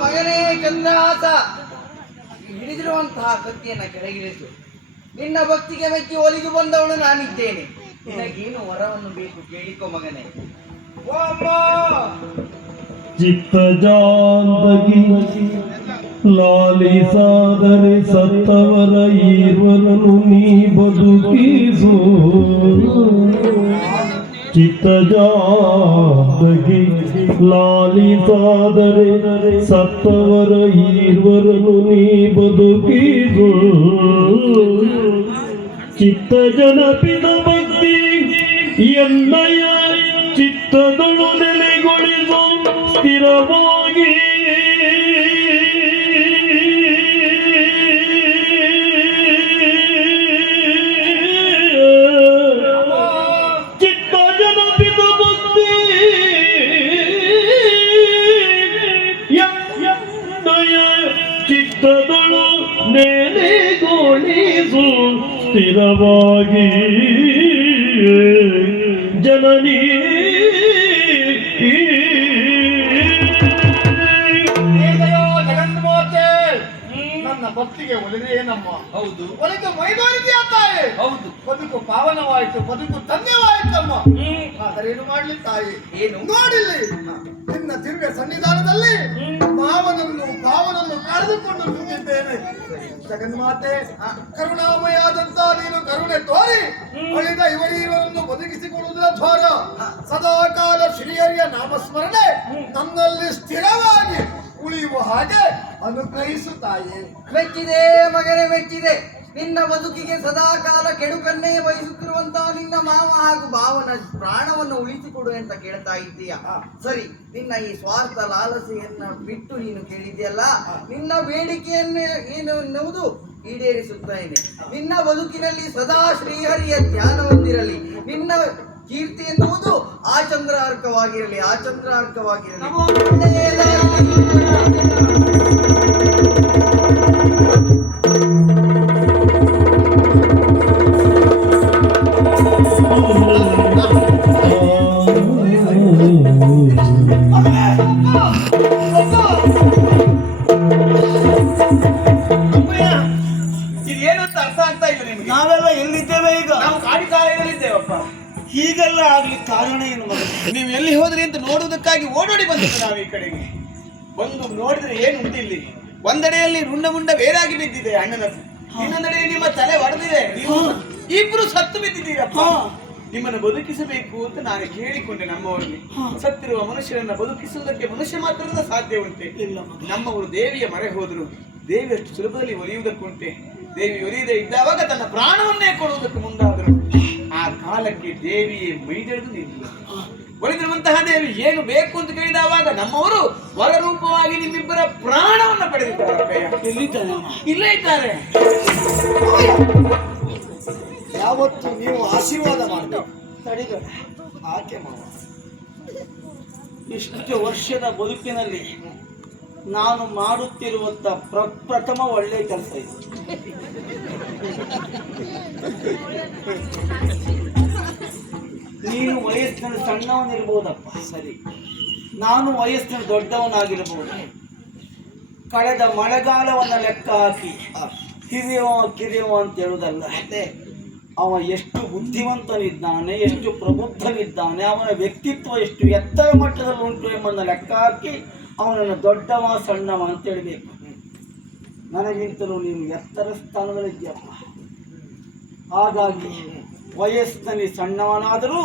ಮಗನೇ ಚಂದ್ರಹಾಸ, ಹಿಡಿದಿರುವಂತಹ ಕತ್ತಿಯನ್ನ ಕೆಳಗಿಳಿಸು. ನಿನ್ನ ಭಕ್ತಿಗೆ ಮೆಚ್ಚಿ ಒಲಿದು ಬಂದವನು ನಾನಿದ್ದೇನೆ. ನಿನಗೇನು ವರವನ್ನು ಬೇಕು ಕೇಳಿಕೊ ಮಗನೇ. ಚಿತ್ತ ಜಾಂದಗಿ ಲಾಲಿಸಾದರೆ ಸತ್ತವರ ಈರ್ವರನು ನೀ ಬದುಕಿಸು. ಚಿತ್ತ ಜಾಂದಗಿ ಲಾಲಿಸಾದರೆ ಸತ್ತವರ ಈರ್ವರನು ನೀ ಬದುಕಿಸು. ಚಿತ್ತ ಜನಪಿದ ಭಕ್ತಿ ಎನ್ನಯ ಚಿತ್ತದಳು ನೆಲೆಗೊಳಿಸು ಸ್ಥಿರವಾಗಿ. ಚಿತ್ತ ಜನಪಿದ ಭಕ್ತಿ ಎನ್ನಯ ಚಿತ್ತದಳು ನೆಲೆಗೊಳಿಸು ಸ್ಥಿರವಾಗಿ. ಜನನಿ ಜಗನ್ಮಾತೆ, ನನ್ನ ಭಕ್ತಿಗೆ ಒಲಿದೇ ನಮ್ಮ. ಹೌದು, ಒಲಿದು ಮೈದೋರಿದೆಯ ತಾಯಿ. ಹೌದು, ಬದುಕು ಪಾವನವಾಯಿತು, ಬದುಕು ಧನ್ಯವಾಯಿತಮ್ಮ. ಆದರೇನು ಮಾಡ್ಲಿ ತಾಯಿ? ಏನು ನೋಡಿಲ್ಲಿ ನಿನ್ನ ದಿವ್ಯ ಸನ್ನಿಧಾನದಲ್ಲಿ ಭಾವನನ್ನು ಕಳೆದುಕೊಂಡು ನಿಂತಿದ್ದೇನೆ. ಜಗನ್ಮಾತೆ, ಕರುಣಾಮಯಾದಂತ ನೀನು ಕರುಣೆ ತೋರಿ ಅಳಿದ ಇವರನ್ನು ಬದುಕಿಸಿಕೊಡುವುದರ ದ್ವಾರ ಸದಾಕಾಲ ಶ್ರೀಹರಿಯ ನಾಮಸ್ಮರಣೆ ನನ್ನಲ್ಲಿ ಸ್ಥಿರವಾಗಿ ಉಳಿಯುವ ಹಾಗೆ ಅನುಗ್ರಹಿಸುತ್ತಾಯೇ. ಮೆಚ್ಚಿದೆ ಮಗನೇ, ಮೆಚ್ಚಿದೆ. ನಿನ್ನ ಬದುಕಿಗೆ ಸದಾಕಾಲ ಕೆಡುಕನ್ನೇ ಬಯಸುತ್ತಿರುವಂತಹ ನಿನ್ನ ಮಾವ ಹಾಗೂ ಭಾವನ ಪ್ರಾಣವನ್ನು ಉಳಿಸಿಕೊಡು ಅಂತ ಕೇಳ್ತಾ ಇದ್ದೀಯ. ಸರಿ, ನಿನ್ನ ಈ ಸ್ವಾರ್ಥ ಲಾಲಸೆಯನ್ನ ಬಿಟ್ಟು ನೀನು ಕೇಳಿದೆಯಲ್ಲ, ನಿನ್ನ ಬೇಡಿಕೆಯನ್ನು ಏನು ಎನ್ನುವುದು ಈಡೇರಿಸುತ್ತೇನೆ. ನಿನ್ನ ಬದುಕಿನಲ್ಲಿ ಸದಾ ಶ್ರೀಹರಿಯ ಧ್ಯಾನವಂತಿರಲಿ. ನಿನ್ನ ಕೀರ್ತಿ ಎನ್ನುವುದು ಆಚಂದ್ರಾರ್ಕವಾಗಿರಲಿ, ಆಚಂದ್ರಾರ್ಕವಾಗಿರಲಿ. ಇದೇನು ಅಂತ ಅರ್ಥ ಆಗ್ತಾ ಇಲ್ಲ ನಿಮ್ಗೆ? ನಾವೆಲ್ಲ ಎಲ್ಲಿದ್ದೇವೆ ಈಗ? ನಾವು ಕಾಡಿಕಾಯಲ್ಲಿದ್ದೇವಪ್ಪ. ಹೀಗೆಲ್ಲ ಆಗ್ಲಿಕ್ಕೆ ಕಾರಣ ಏನು ಮಗ? ನೀವು ಎಲ್ಲಿ ಹೋದ್ರಿ ಅಂತ ನೋಡುವುದಕ್ಕಾಗಿ ಓಡೋಡಿ ಬಂದಿದ್ದು ನಾವು ಈ ಕಡೆಗೆ. ಬಂದು ನೋಡಿದ್ರೆ ಏನು ಉಂಟು ಇಲ್ಲಿ? ಒಂದೆಡೆಯಲ್ಲಿ ರುಂಡ ಬೇರಾಗಿ ಬಿದ್ದಿದೆ ಅಣ್ಣನದ್ದು, ಇನ್ನೊಂದೆಡೆ ನಿಮ್ಮ ತಲೆ ಒಡೆದಿದೆ. ಇಬ್ರು ಸತ್ತು ಬಿದ್ದಿದ್ದೀರಪ್ಪ. ನಿಮ್ಮನ್ನು ಬದುಕಿಸಬೇಕು ಅಂತ ನಾನು ಕೇಳಿಕೊಂಡೆ ನಮ್ಮವರಲ್ಲಿ. ಸತ್ತಿರುವ ಮನುಷ್ಯರನ್ನ ಬದುಕಿಸುವುದಕ್ಕೆ ಮನುಷ್ಯ ಮಾತ್ರದ ಸಾಧ್ಯ ಉಂಟೆ? ಇಲ್ಲ. ನಮ್ಮವರು ದೇವಿಯ ಮೊರೆ ಹೋದ್ರು. ದೇವಿ ಅಷ್ಟು ಸುಲಭದಲ್ಲಿ ಒಲಿಯುವುದಕ್ಕುಂಟೆ? ದೇವಿ ಒಲಿಯದೆ ಇದ್ದಾವಾಗ ತನ್ನ ಪ್ರಾಣವನ್ನೇ ಕೊಡುವುದಕ್ಕೆ ಮುಂದಾದರು. ಆ ಕಾಲಕ್ಕೆ ದೇವಿಯೇ ಮೈದೆಳೆದು ನಿಲ್ಲ. ಒಲಿದಿರುವಂತಹ ದೇವಿ ಏನು ಬೇಕು ಅಂತ ಕೇಳಿದವಾಗ ನಮ್ಮವರು ವರರೂಪವಾಗಿ ನಿಮ್ಮಿಬ್ಬರ ಪ್ರಾಣವನ್ನು ಪಡೆದಿದ್ದಾರೆ. ಎಲ್ಲಿದ್ದಾನೆ? ಇಲ್ಲೇ ಇದ್ದಾರೆ. ಯಾವತ್ತು ನೀವು ಆಶೀರ್ವಾದ ಮಾಡಬೇಕು. ತಡಿಗ ಆಕೆ ಮಾವ, ಇಷ್ಟು ವರ್ಷದ ಬದುಕಿನಲ್ಲಿ ನಾನು ಮಾಡುತ್ತಿರುವಂತ ಪ್ರಥಮ ಒಳ್ಳೆ ಕೆಲಸ ಇದು. ನೀನು ವಯಸ್ಸಿನಲ್ಲಿ ಸಣ್ಣವನಿರ್ಬೋದಪ್ಪ, ಸರಿ. ನಾನು ವಯಸ್ಸಿನಲ್ಲಿ ದೊಡ್ಡವನಾಗಿರ್ಬೋದು. ಕಳೆದ ಮಳೆಗಾಲವನ್ನ ಲೆಕ್ಕ ಹಾಕಿ ಹಿರಿಯವ ಕಿರಿಯವ ಅಂತ ಹೇಳುವುದಲ್ಲ. ಅವ ಎಷ್ಟು ಬುದ್ಧಿವಂತನಿದ್ದಾನೆ, ಎಷ್ಟು ಪ್ರಬುದ್ಧನಿದ್ದಾನೆ, ಅವನ ವ್ಯಕ್ತಿತ್ವ ಎಷ್ಟು ಎತ್ತರ ಮಟ್ಟದಲ್ಲಿ ಉಂಟು ಎಂಬುದನ್ನು ಲೆಕ್ಕ ಹಾಕಿ ಅವನನ್ನು ದೊಡ್ಡವ ಸಣ್ಣವ ಅಂತ ಹೇಳಬೇಕು. ನನಗಿಂತಲೂ ನೀನು ಎತ್ತರ ಸ್ಥಾನದಲ್ಲಿದ್ದೀಯಪ್ಪ. ಹಾಗಾಗಿ ವಯಸ್ಸಿನಲ್ಲಿ ಸಣ್ಣವನಾದರೂ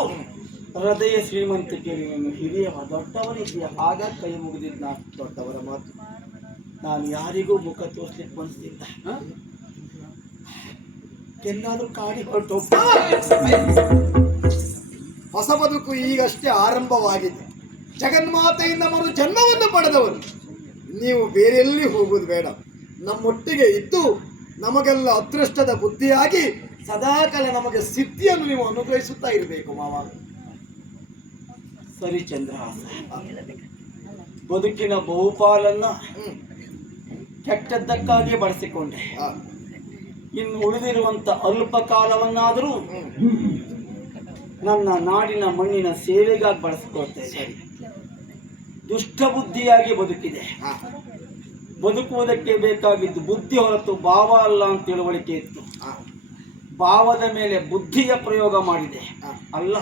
ಹೃದಯ ಶ್ರೀಮಂತಿಕೆಯಲ್ಲಿ ನೀನು ಹಿರಿಯವ, ದೊಡ್ಡವನಿದ್ದೀಯ. ಹಾಗಾಗಿ ಕೈ ಮುಗಿದಿದ್ದು ನಾನು ದೊಡ್ಡವರ ಮಾತು. ನಾನು ಯಾರಿಗೂ ಮುಖ ತೋರಿಸ್ಲಿಕ್ಕೆ ಮನಸ್ಸಿಲ್ಲ. ಎಲ್ಲಾದ್ರೂ ಕಾಡಿ ಹೊರಟು ಹೊಸ ಬದುಕು ಈಗಷ್ಟೇ ಆರಂಭವಾಗಿದೆ. ಜಗನ್ಮಾತೆಯಿಂದ ಮರು ಜನ್ಮವನ್ನು ಪಡೆದವರು ನೀವು ಬೇರೆಲ್ಲಿ ಹೋಗುವುದು ಬೇಡ. ನಮ್ಮೊಟ್ಟಿಗೆ ಇದ್ದು ನಮಗೆಲ್ಲ ಅದೃಷ್ಟದ ಬುದ್ಧಿಯಾಗಿ ಸದಾಕಾಲ ನಮಗೆ ಸಿದ್ಧಿಯನ್ನು ನೀವು ಅನುಗ್ರಹಿಸುತ್ತಾ ಇರಬೇಕು ಮಾವ. ಸರಿ ಚಂದ್ರಹಾಸ, ಬದುಕಿನ ಬಹುಪಾಲನ್ನ ಕೆಟ್ಟದ್ದಕ್ಕಾಗಿ ಬಳಸಿಕೊಂಡೆ. ಇನ್ನು ಉಳಿದಿರುವಂತ ಅಲ್ಪ ಕಾಲವನ್ನಾದರೂ ನನ್ನ ನಾಡಿನ ಮಣ್ಣಿನ ಸೇವೆಗಾಗಿ ಬಳಸಿಕೊಳ್ತೇನೆ. ದುಷ್ಟ ಬುದ್ಧಿಯಾಗಿ ಬದುಕಿದೆ. ಬದುಕುವುದಕ್ಕೆ ಬೇಕಾಗಿದ್ದು ಬುದ್ಧಿ ಹೊರತು ಭಾವ ಅಲ್ಲ ಅಂತ ತಿಳುವಳಿಕೆ ಇತ್ತು. ಭಾವದ ಮೇಲೆ ಬುದ್ಧಿಯ ಪ್ರಯೋಗ ಮಾಡಿದೆ. ಅಲ್ಲ,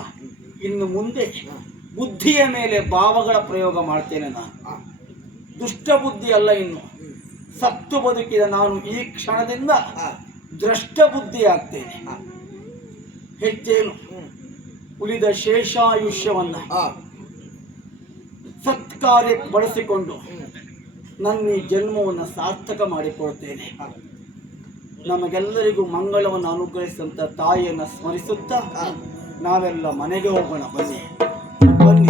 ಇನ್ನು ಮುಂದೆ ಬುದ್ಧಿಯ ಮೇಲೆ ಭಾವಗಳ ಪ್ರಯೋಗ ಮಾಡ್ತೇನೆ. ನಾನು ದುಷ್ಟ ಬುದ್ಧಿ ಅಲ್ಲ, ಇನ್ನು ಸತ್ತು ಬದುಕಿದ ನಾನು ಈ ಕ್ಷಣದಿಂದ ದ್ರಷ್ಟ ಬುದ್ಧಿ ಆಗ್ತೇನೆ. ಹೆಚ್ಚೇನು, ಉಳಿದ ಶೇಷಾಯುಷ್ಯವನ್ನ ಸತ್ಕಾರ್ಯಕ್ಕೆ ಬಳಸಿಕೊಂಡು ನನ್ನ ಈ ಜನ್ಮವನ್ನು ಸಾರ್ಥಕ ಮಾಡಿಕೊಳ್ತೇನೆ. ನಮಗೆಲ್ಲರಿಗೂ ಮಂಗಳವನ್ನು ಅನುಗ್ರಹಿಸಿದಂಥ ತಾಯಿಯನ್ನು ಸ್ಮರಿಸುತ್ತಾ ನಾವೆಲ್ಲ ಮನೆಗೆ ಹೋಗೋಣ. ಬನ್ನಿ ಬನ್ನಿ.